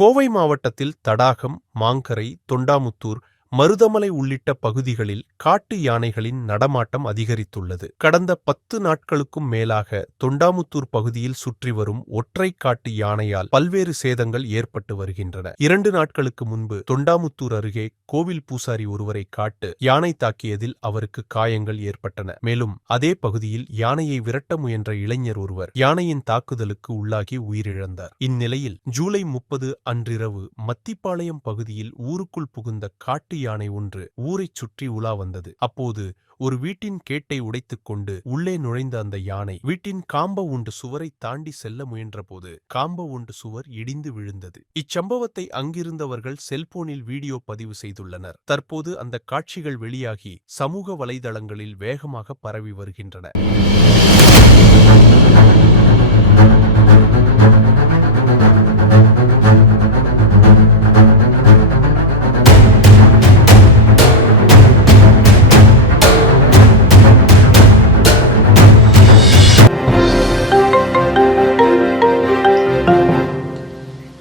கோவை மாவட்டத்தில் தடாகம் மாங்கரை தொண்டாமுத்தூர் மருதமலை உள்ளிட்ட பகுதிகளில் காட்டு யானைகளின் நடமாட்டம் அதிகரித்துள்ளது. கடந்த பத்து நாட்களுக்கும் மேலாக தொண்டாமுத்தூர் பகுதியில் சுற்றி வரும் ஒற்றை காட்டு யானையால் பல்வேறு சேதங்கள் ஏற்பட்டு வருகின்றன. இரண்டு நாட்களுக்கு முன்பு தொண்டாமுத்தூர் அருகே கோவில் பூசாரி ஒருவரை காட்டு யானை தாக்கியதில் அவருக்கு காயங்கள் ஏற்பட்டன. மேலும் அதே பகுதியில் யானையை விரட்ட முயன்ற இளைஞர் ஒருவர் யானையின் தாக்குதலுக்கு உள்ளாகி உயிரிழந்தார். இந்நிலையில் ஜூலை முப்பது அன்றிரவு மத்திப்பாளையம் பகுதியில் ஊருக்குள் புகுந்த காட்டு யானை ஒன்று ஊரைச் சுற்றி உலா வந்தது. அப்போது ஒரு வீட்டின் கேட்டை உடைத்துக் கொண்டு உள்ளே நுழைந்த அந்த யானை வீட்டின் காம்ப உண்டு சுவரை தாண்டி செல்ல முயன்றபோது காம்ப உண்டு சுவர் இடிந்து விழுந்தது. இச்சம்பவத்தை அங்கிருந்தவர்கள் செல்போனில் வீடியோ பதிவு செய்துள்ளனர். தற்போது அந்த காட்சிகள் வெளியாகி சமூக வலைதளங்களில் வேகமாக பரவி வருகின்றன.